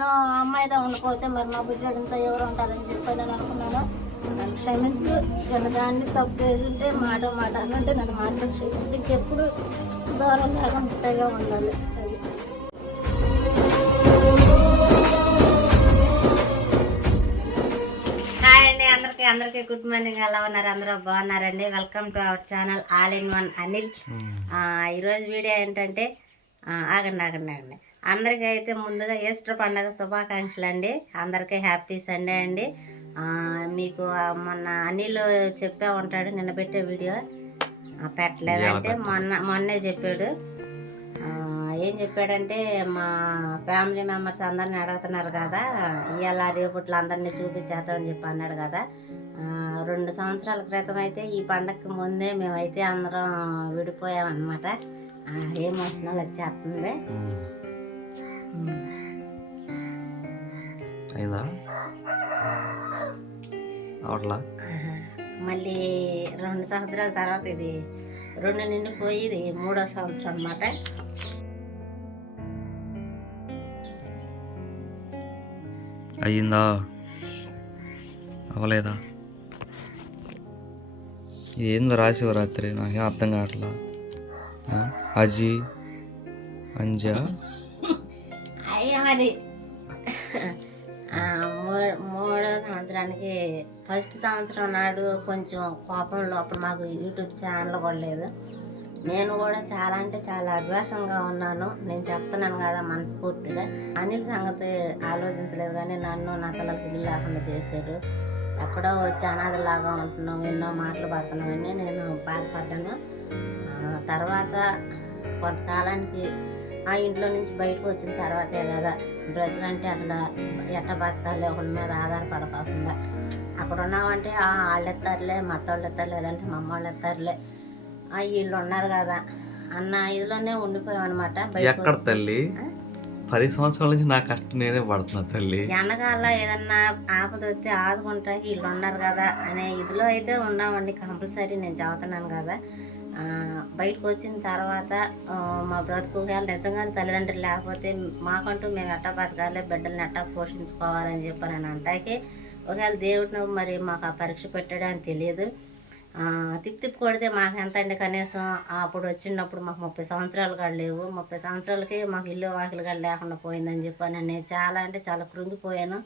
నేను అమ్మాయితో ఉండిపోతే మరి నా బుజ్జాడంతా ఎవరు ఉంటారని చెప్పి నేను అనుకున్నాను. నన్ను క్షమించు. నేను దాన్ని తప్పు చేస్తుంటే మాట మాట అనంటే నన్ను మాత్రం క్షమించి. ఇంకెప్పుడు దూరం లేకుండా ఉండాలి. అది హాయ్ అండి అందరికి అందరికీ గుడ్ మార్నింగ్. ఎలా ఉన్నారు? అందరూ బాగున్నారండి? Welcome to our channel all in one Anil ఆ, ఈరోజు వీడియో ఏంటంటే ఆ, ఆగండి ఆగండి ఆగండి. అందరికీ అయితే ముందుగా ఈస్టర్ పండగ శుభాకాంక్షలు అండి అందరికీ హ్యాపీ సండే అండి. మీకు మొన్న అనిల్ చెప్పే ఉంటాడు నిన్న పెట్టే వీడియో. పెట్టలేదంటే మొన్న మొన్నే చెప్పాడు. ఏం చెప్పాడంటే మా ఫ్యామిలీ మెంబర్స్ అందరిని అడుగుతున్నారు కదా ఇవాళ రేపట్లో అందరినీ చూపించేద్దామని చెప్పి అన్నాడు కదా. రెండు సంవత్సరాల క్రితం అయితే ఈ పండగకి ముందే మేమైతే అందరం విడిపోయామన్నమాట. ఎమోషనల్ వచ్చేస్తుంది. అవట్లా మళ్ళీ రెండు సంవత్సరాల తర్వాత ఇది రెండు నిండిపోయి ఇది మూడో సంవత్సరం అన్నమాట. అయ్యిందా? అవలేదా ఏందో రాశివరాత్రి నాకేం అర్థం కావట్లా? అజీ అంజా. అయ్యా మరి. మూడో సంవత్సరానికి ఫస్ట్ సంవత్సరం నాడు కొంచెం కోపంలో అప్పుడు మాకు యూట్యూబ్ ఛానల్ కూడా లేదు. నేను కూడా చాలా అంటే చాలా అద్వేషంగా ఉన్నాను. నేను చెప్తున్నాను కదా మనస్ఫూర్తిగా. అనిల్ సంగతి ఆలోచించలేదు కానీ నన్ను నా పిల్లలకి ఇల్లు లేకుండా చేశాడు. ఎక్కడో వచ్చి అనాథలాగా ఉంటున్నాం ఎన్నో మాటలు పడుతున్నామని నేను బాధపడ్డాను. తర్వాత కొంతకాలానికి ఆ ఇంట్లో నుంచి బయటకు వచ్చిన తర్వాతే కదా. బ్రతికంటే అసలు ఎట్ట బతకాలి ఒకళ్ళ మీద ఆధారపడకుండా అక్కడ ఉన్నామంటే ఆ వాళ్ళు ఎత్తారులే మా అత్తోళ్ళు ఎత్తారు లేదంటే మా అమ్మ వాళ్ళు ఎత్తారులే వీళ్ళు ఉన్నారు కదా. అన్న ఇదిలోనే ఉండిపోయాం అనమాట ఎక్కడ తల్లి? పది సంవత్సరాల నుంచి నా కష్టం నేనే పడుతున్నా తల్లి. వెనకాల ఏదన్నా ఆపద వస్తే ఆదుకుంటా వీళ్ళు ఉన్నారు కదా అనే ఇదిలో అయితే ఉన్నామండి కంపల్సరీ నేను చదువుతున్నాను కదా. బయటకు వచ్చిన తర్వాత మా బ్రతుకు నిజంగానే తల్లిదండ్రులు లేకపోతే మాకంటూ మేము ఎట్టా బతకాలి బిడ్డల్ని ఎట్టా పోషించుకోవాలని చెప్పి నేను అంటాకి ఒకవేళ దేవుడిని మరి మాకు ఆ పరీక్ష పెట్టాడని తెలియదు. ఆ, తిప్పి తిప్పి కొడితే మాకు ఎంత అండి కనీసం? అప్పుడు వచ్చినప్పుడు మాకు ముప్పై సంవత్సరాలు కూడా లేవు. ముప్పై సంవత్సరాలకి మాకు ఇల్లు వాకిలు కాడ లేకుండా పోయిందని చెప్పాను నేను చాలా అంటే చాలా కృంగిపోయాను.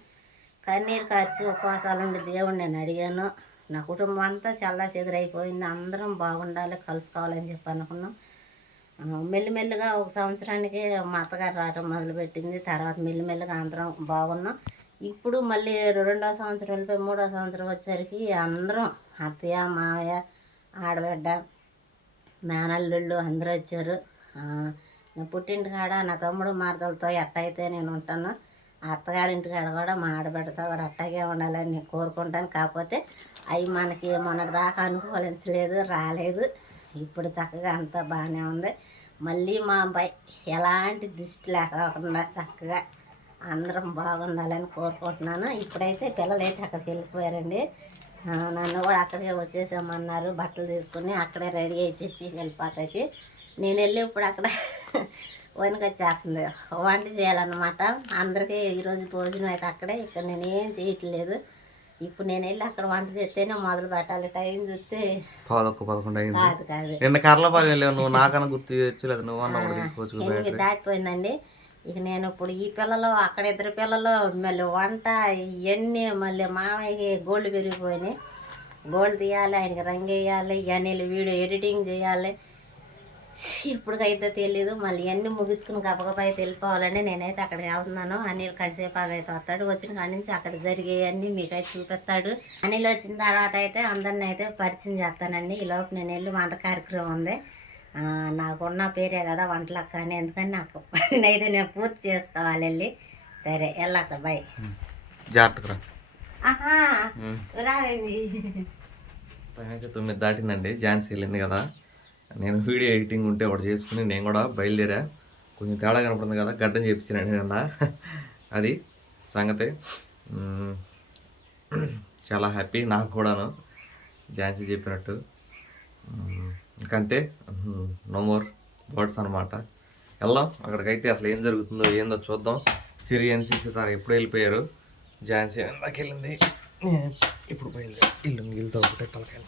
కన్నీరు కార్చి ఉపవాసాలు ఉండి దేవుడిని నేను అడిగాను. నా కుటుంబం అంతా చల్లా చెదురైపోయింది. అందరం బాగుండాలి కలుసుకోవాలని చెప్పి అనుకున్నాం. మెల్లిమెల్లిగా ఒక సంవత్సరానికి మా అత్తగారు రావడం మొదలుపెట్టింది. తర్వాత మెల్లిమెల్లిగా అందరం బాగున్నాం. ఇప్పుడు మళ్ళీ రెండో సంవత్సరం వెళ్ళిపోయి మూడో సంవత్సరం వచ్చేసరికి అందరం అత్తయ్య మావయ్య ఆడబిడ్డ మేనల్లుళ్ళు అందరూ వచ్చారు. నా పుట్టింటి కాడ నా తమ్ముడు మార్దలతో ఎట్టయితే నేను ఉంటాను అత్తగారింటి కాడ కూడా మా ఆడబిడ్డతో కూడా అట్టాగే ఉండాలని నేను కోరుకుంటాను. కాకపోతే అవి మనకి మొన్నటి దాకా అనుకూలించలేదు రాలేదు. ఇప్పుడు చక్కగా అంతా బాగానే ఉంది. మళ్ళీ మా అబ్బాయి ఎలాంటి దిష్టి లేకుండా చక్కగా అందరం బాగుండాలని కోరుకుంటున్నాను. ఇప్పుడైతే పిల్లలు అయితే అక్కడికి వెళ్ళిపోయారండి. నన్ను కూడా అక్కడే వచ్చేసామన్నారు బట్టలు తీసుకుని అక్కడే రెడీ అయ్యి చర్చికి వెళ్ళిపోతాకి. నేను వెళ్ళి ఇప్పుడు అక్కడ వణుకొచ్చేస్తుంది. వంట చేయాలన్నమాట. అందరికీ ఈరోజు భోజనం అయితే అక్కడే. ఇక్కడ నేను ఏం చేయట్లేదు. ఇప్పుడు నేను వెళ్ళి అక్కడ వంట చేస్తేనే మొదలు పెట్టాలి. టైం చూస్తే పదొక్క పదకొండు అయింది. కాదు కాదు. నిన్న కర్లపాలెం వెళ్ళావు నువ్వు. నాకన్నా గుర్తు చేయొచ్చు లేదా నువ్వు అన్న తీసుకోవచ్చు దాటిపోయిందండి. ఇక నేను ఇప్పుడు ఈ పిల్లలు అక్కడ ఇద్దరు పిల్లలు మళ్ళీ వంట ఇవన్నీ మళ్ళీ మామయ్యకి గోల్డ్ పెరిగిపోయినాయి. గోల్డ్ తీయాలి ఆయనకి రంగు వేయాలి ఇవన్నీ వీడియో ఎడిటింగ్ చేయాలి. ఇప్పటికైతే తెలీదు. మళ్ళీ ఇవన్నీ ముగించుకుని గబగబా అయితే వెళ్ళిపోవాలని నేనైతే అక్కడికి వెళ్తున్నాను. అనిల్ కాసేపు అయితే వస్తాడు. వచ్చిన కాడి నుంచి అక్కడ జరిగేవన్నీ మీకైతే చూపిస్తాడు. అనిల్ వచ్చిన తర్వాత అయితే అందరిని అయితే పరిచయం చేస్తానండి. ఈ లోపు నేను వెళ్ళి వంట కార్యక్రమం ఉంది. నాకున్న పేరే కదా వంటలకు కానీ ఎందుకని నాకు పని అయితే నేను పూర్తి చేసుకోవాలి వెళ్ళి. సరే వెళ్ళాక బాయ్. జాగ్రత్తగా తొమ్మిది దాటిందండి ఝాన్సీ వెళ్ళింది కదా. నేను వీడియో ఎడిటింగ్ ఉంటే ఒకటి చేసుకుని నేను కూడా బయలుదేరా. కొంచెం తేడా కనపడుతుంది కదా గడ్డం చేపించినాను నిన్న అది సంగతి. చాలా హ్యాపీ నాకు కూడాను ఝాన్సీ చెప్పినట్టు. ఇంకంతే. నో మోర్ వర్డ్స్ అనమాట వెళ్దాం. అక్కడికైతే అసలు ఏం జరుగుతుందో ఏందో చూద్దాం. సిరియన్స్ సితార ఎప్పుడు వెళ్ళిపోయారు? ఝాన్సీ ఇందాక వెళ్ళింది. ఇప్పుడు బయలుదేరి ఇల్లు మిగిలితో ఒకటే తలకాయలు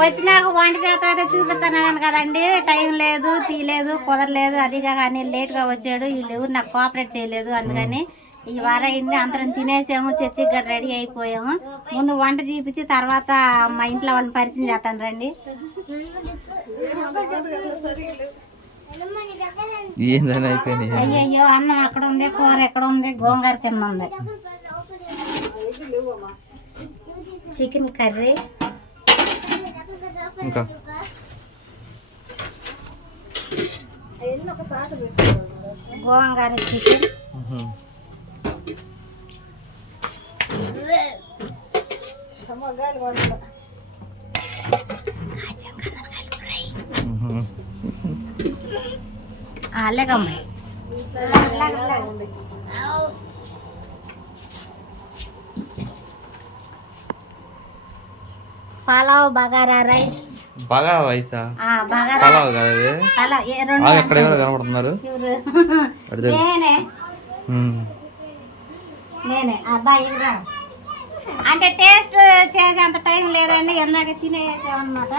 వచ్చినాక వంట చేత అయితే చూపిస్తున్నాను కదండి. టైం లేదు తీయలేదు కుదరలేదు. అదిగా కానీ లేట్గా వచ్చాడు. వీళ్ళు ఎవరు నాకు కోఆపరేట్ చేయలేదు. అందుకని ఈ వారం అయింది అందరం తినేసాము చర్చికి గట్రా రెడీ అయిపోయాము. ముందు వంట చూపించి తర్వాత మా ఇంట్లో వాళ్ళని పరిచయం చేస్తాను రండి. అయ్యయ్యో అన్నం అక్కడ ఉంది? కూర ఎక్కడ ఉంది? గోంగూర కింద ఉంది. Chicken curry. ఇంకా? గోంగూర చికెన్. అలాగమ్మాయి పలావ్ బగారా రైస్. బాగా వయసా ఆ, బగారా. పలావ్ కదా అది ఎక్కడ ఎవరో కనబడుతున్నారు. నేనే. నేనే. ఇదిరా అంటే టేస్ట్ చేసేంత టైం లేదండి ఎందాక తినేసామన్నమాట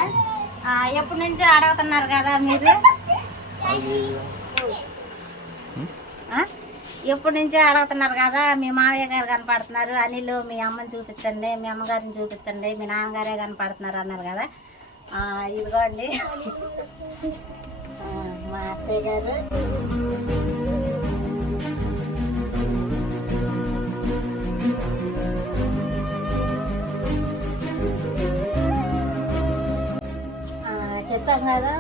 ఎప్పటి నుంచో అడుగుతున్నారు కదా మీరు? ఎప్పటి నుంచో అడుగుతున్నారు కదా? మీ మామయ్య గారు కనపడుతున్నారు అనిల్ మీ అమ్మని చూపించండి మీ అమ్మగారిని చూపించండి మీ నాన్నగారే కనపడుతున్నారు అన్నారు కదా. ఇదిగోండి. మా అత్తయ్య గారు. చెప్పాం కదా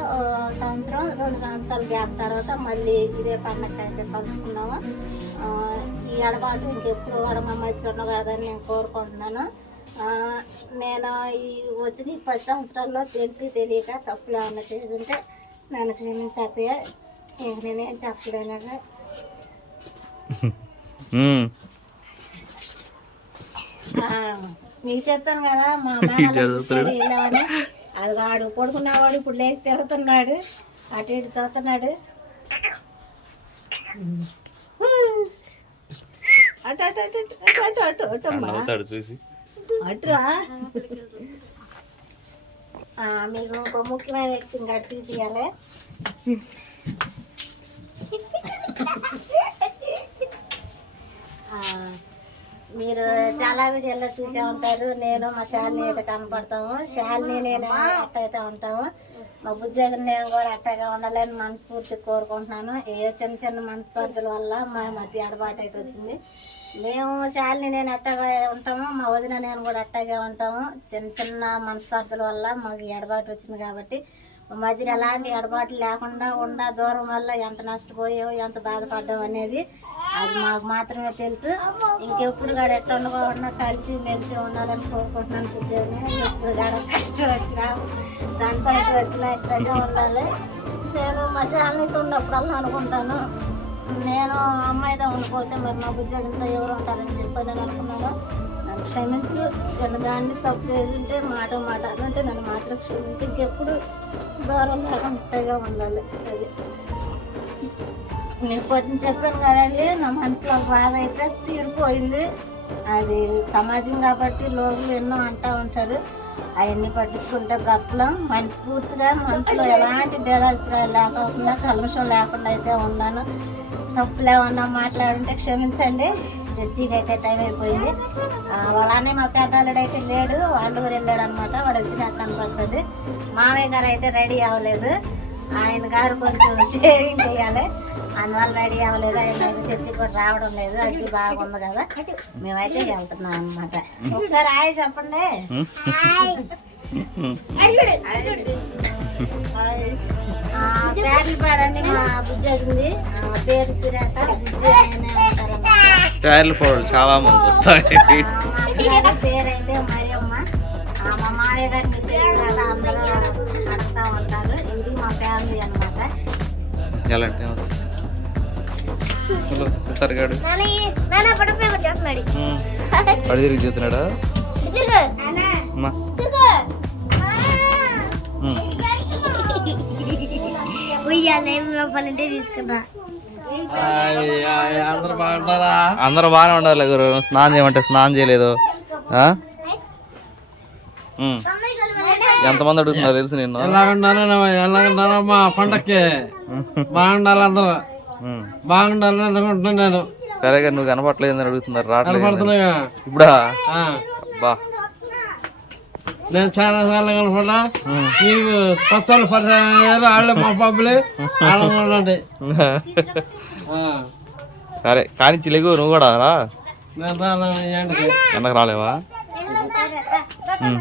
సంవత్సరం రెండు సంవత్సరాల గ్యాప్ తర్వాత మళ్ళీ ఇదే పండగ అయితే కలుసుకున్నాము. ఈ ఎడబాటు ఇంకెప్పుడు అడమమ్మ చూడకూడదని నేను కోరుకుంటున్నాను. నేను ఈ వచ్చిన ఈ పది సంవత్సరాల్లో తెలిసి తెలియక తప్పులు ఏమన్నా చేసుంటే నన్ను క్షమించే ఇంక నేనేం. ఆ, మీకు చెప్పాను కదా మా మేనల్లుడు వెళ్ళామని అది వాడు పడుకున్నవాడు ఇప్పుడు లేచి తిరుగుతున్నాడు అటు ఇటు చూస్తున్నాడు. అటు అటు అటు అటు అటు అటు అటు అమ్మా. చూసి. అటురా మీకు ఇంకో ముఖ్యమైన వ్యక్తి ఇంకా చూపించాలి ఆ, మీరు చాలా వీడియోలో చూసే ఉంటారు. నేను మా శాలిని అయితే కనపడతాము. శాలిని నేను అట్టయితే ఉంటాము. మా బుజ్జగన్ నేను కూడా అట్టగా ఉండాలని మనస్ఫూర్తి కోరుకుంటున్నాను. ఏ చిన్న చిన్న మనస్పర్ధల వల్ల మా మధ్య అడబాటు అయితే వచ్చింది. మేము శాలిని నేను అట్టగా ఉంటాము మా వదిన నేను కూడా అట్టగా ఉంటాము. చిన్న చిన్న మనస్పార్థుల వల్ల మాకు ఎడబాటు వచ్చింది కాబట్టి మధ్యన ఎలాంటి ఎడబాట్లు లేకుండా ఉండ దూరం వల్ల ఎంత నష్టపోయావు ఎంత బాధపడ్డావు అనేది అది మాకు మాత్రమే తెలుసు. ఇంకెప్పుడు కాడ ఎట్లా ఉండకుండా కలిసి మెలిసి ఉండాలని కోరుకుంటున్నాను కూర్చొని ఎప్పుడు కాడ కష్టం వచ్చినా సంతోషం వచ్చినా ఇట్లాగే ఉండాలి. నేను మా శాలినితో ఉన్నప్పుడల్లా అనుకుంటాను. నేను అమ్మాయితో ఉండిపోతే మరి నా బుజ్జడితో ఎవరు ఉంటారని చెప్పి నేను అనుకున్నాను. నన్ను క్షమించు దాన్ని తప్పు చేస్తుంటే మాట మాట అంటే నన్ను మాత్రం క్షమించి. ఇంకెప్పుడు దూరం లేకుండా ఉండాలి. అది. నేను పొద్దున చెప్పాను కదండి నా మనసులో బాధ అయితే తీరిపోయింది అది సమాజం కాబట్టి లోకులు ఎన్నో అంటూ ఉంటారు. అవన్నీ పట్టించుకుంటే బ్రతకలం మనస్ఫూర్తిగా మనసులో ఎలాంటి భేదాభిప్రాయాలు లేకుండా కల్మషం లేకుండా అయితే ఉన్నాను. తప్పులు ఏమన్నా మాట్లాడుంటే క్షమించండి. చర్చికి అయితే టైం అయిపోయింది. ఆ, వాళ్ళ అన్నయ్య మా పెద్దవాళ్ళుడు అయితే లేడు వాళ్ళు ఊరు వెళ్ళాడు అనమాట వాడు వచ్చి నాకు కనపడుతుంది మామయ్య గారు అయితే రెడీ అవ్వలేదు. ఆయన గారు కొంచెం షేవింగ్ చేయాలి. అందువల్ల రెడీ అవ్వలేదు. ఆయన అయితే చర్చికి కూడా రావడం లేదు. అది బాగుంది కదా. మేమైతే వెళ్తున్నాం అనమాట ఒకసారి హాయ్ చెప్పండి. ఆ, పేర్లు పాడండి మా బుజ్జి ఉంది ఆ, పేరు సురేఖ బుజ్జి అనే ఉంటారన్నమాట. టైర్లు పోవడం చాలా మంది వస్తాయి ఆ, మా అత్తగారి పేరు అయితే మరియమ్మ. ఆ, మా మావయ్య గారి మీకు తెలుసు కదా అందరూ అడుగుతూ ఉంటారు. ఇది మా ఫ్యామిలీ అనమాట ఎలా సరిగాడు అడి తిరిగి చూస్తున్నాడా? అమ్మా. అందరు బాగుంటారా అందరూ బాగానే ఉండాలి గురు. స్నానం చేయమంటే స్నానం చేయలేదు. ఎంతమంది అడుగుతున్నారు తెలుసు నేను ఎలా ఉండాలి ఎలా ఉండాలమ్మా పండక్కి? బాగుండాలి అందరూ. ఉమ్. బాగుండాలని అనుకుంటున్నాను. సరే గారు నువ్వు కనపట్లేదు అని అడుగుతున్నారు రావట్లేదు ఇప్పుడా. బా. నేను చాలా సార్లు కనపడ్డా మీకు కొత్త వాళ్ళు పరిచయం అయ్యారు వాళ్ళు మా పబ్బులు ఆనందంగా ఉండండి ఆ. సరే కానీ లేగు నువ్వు కూడా రా. నేను రాను ఎండకి. రాలేవా? ఉమ్.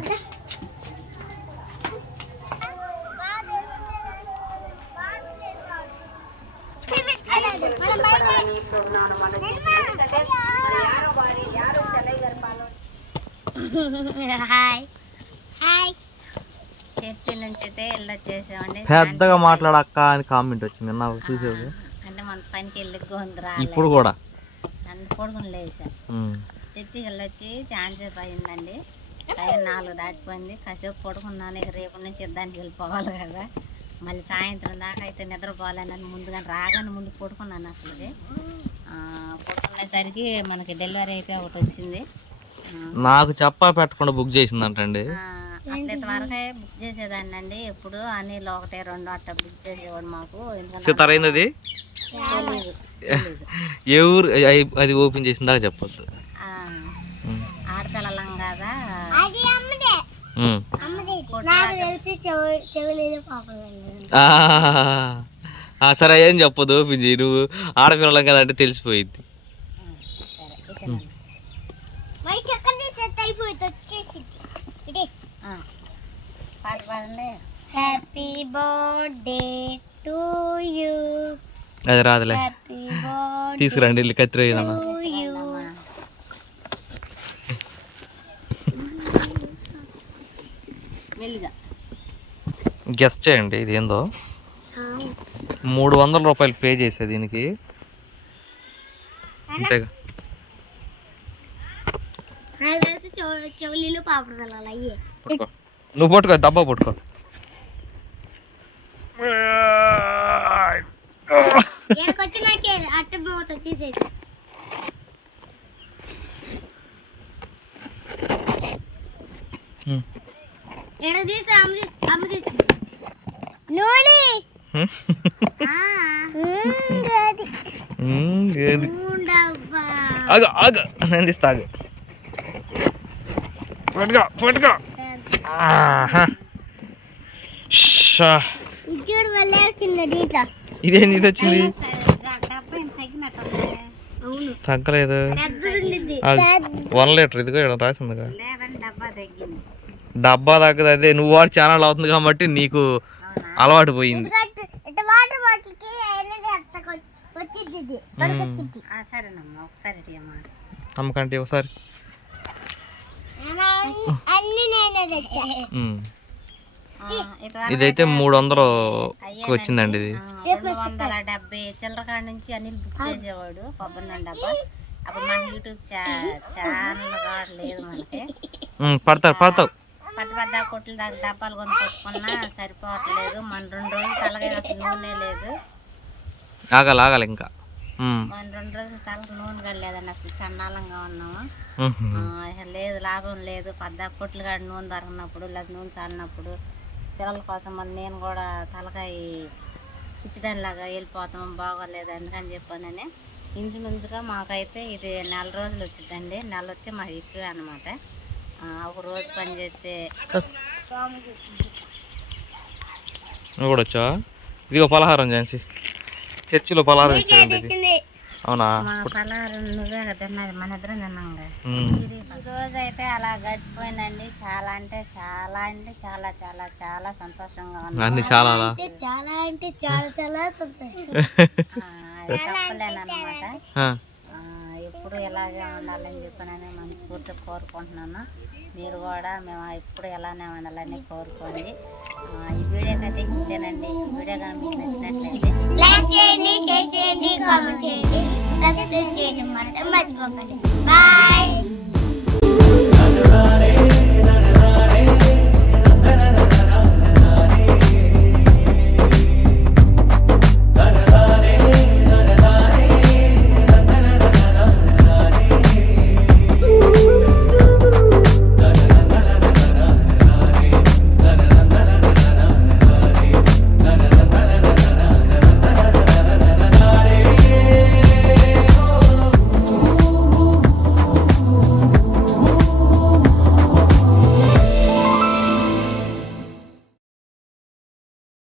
చర్చి నుంచి అయితే వెళ్ళొచ్చేసామండి పెద్దగా మాట్లాడక్క అని కామెంట్ వచ్చింది. నా చూసేది అంటే మన పనికి వెళ్ళి గొంతురా ఇప్పుడు కూడా? అన్ని పొడుగుని లేసా ఉమ్. చర్చికి వెళ్ళొచ్చి చాలాసేపు అయిందండి టైం నాలుగు దాటిపోయింది. కాసేపు పడుకున్నాను. ఇక రేపు నుంచి యుద్ధానికి వెళ్ళిపోవాలి కదా. మళ్ళీ సాయంత్రం దాకా అయితే నిద్రపోవాలని ముందుగా రాగానే ముందు పడుకున్నాను అసలుకి. ఆ, పడుకునేసరికి మనకి డెలివరీ అయితే ఒకటి వచ్చింది. నాకు చెప్పా పెట్టకుండా బుక్ చేసిందంటండి. ఆ, అట్లయితే వరకే బుక్ చేసేదాన్ని అండి ఎప్పుడు అనిల్ ఒకటే రెండు అట్ట బుక్ చేసేవాడు మాకు సీతారైంది అది. ఏ ఊరు? అది ఓపెన్ చేసిందాక చెప్పొద్దు. ఆడపిల్లలం కదా? సరే ఏం చెప్పదు ఓపెన్ చేయి. నువ్వు ఆడపిల్లలం కదా అంటే తెలిసిపోయింది సరే ఇతను మరి చక్కెర తీసేస్తే అయిపోయింది వచ్చేసింది ఇదే ఆ, పాట పాడండి హ్యాపీ బర్త్డే టు యూ అది రాదులే. తీసుకురండి అమ్మా. మెల్లిగా. గెస్ట్ చేయండి ఇది ఏందో? మూడు వందల రూపాయలు పే చేసే దీనికి. అంతేగా చెవులీలు పాపడు పిల్లలు అయ్యే. నువ్వు పట్టుకో డబ్బా పట్టుకో. ఏది. ఆగు ఆగు. నేను తీస్తా ఆగు. పట్టుకో పట్టుకో. ఇదేంది ఇది వచ్చింది? తగ్గలేదు. వన్ లీటర్ ఇదిగో ఇక్కడ రాసిందిగా. లేదండి డబ్బా తగ్గింది. అదే నువ్వు వాడు ఛానల్ అవుతుంది కాబట్టి నీకు అలవాటు పోయింది. ఇట్లా వాటర్ బాటిల్కి అనేది అంత వచ్చింది ఇది పడుకొచ్చింది ఆ, సరేనమ్మా ఒకసారి తీయమ్మా నమ్మకంటే ఒకసారి అన్ని నేనే తెచ్చా. ఇదైతే మూడు వందలు వచ్చిందండి ఇది. రెండు వందల డెబ్బై చిల్లర కాడ నుంచి అనిల్ బుక్ చేసేవాడు కొబ్బరి డబ్బా. అప్పుడు మన యూట్యూబ్ ఛానల్ లేదు మనకి. ఉమ్, పడతావు పడతావు. పెద్ద పెద్ద కొట్లు దాకా డబ్బాలు కొనుక్కొచ్చుకున్నా సరిపోవట్లేదు. మన రెండు రోజులు తలగా అసలు నూనె లేదు. ఆగాలి ఆగాలి ఇంకా. రెండు రోజులు తలకు నూనె కూడా లేదండి అసలు చండాలంగా ఉన్నాము. లేదు లాభం లేదు. పెద్ద కొట్లు కాడ నూనె దొరకనప్పుడు లేదా నూనె చాలినప్పుడు పిల్లల కోసం మళ్ళీ నేను కూడా తలకాయ పిచ్చిదానిలాగా వెళ్ళిపోతాం బాగోలేదు అందుకని చెప్పానని. ఇంచుమించుగా మాకైతే ఇది నెల రోజులు వచ్చిందండి నెల వస్తే మాకు ఎక్కువే అనమాట ఒక రోజు పని చేస్తే నువ్వు కూడా వచ్చావా? ఇదిగో పలహారం ఝాన్సీ. చర్చిలో పలహారం ఇచ్చారండి అవునా? పలారం రోజు అయితే అలా గడిచిపోయిందండి. చాలా అంటే చాలా అంటే చాలా చాలా చాలా సంతోషంగా ఉంది. అన్ని చాలా చాలా అంటే చాలా చాలా సంతోషం. ఆ, అది చెప్పలేనమాట ఎప్పుడు ఇలాగే ఉండాలని చెప్పనని మనస్ఫూర్తిగా కోరుకుంటున్నాను. మీరు కూడా మేము ఎప్పుడు ఎలానే ఉండాలని కోరుకోండి. ఈ వీడియో అయితే ఇచ్చానండి ఈ వీడియో కానీ మీకు నచ్చినట్లయితే లైక్ చేయండి షేర్ చేయండి కామెంట్ చేయండి సబ్స్క్రైబ్ మర్చిపోకండి. బాయ్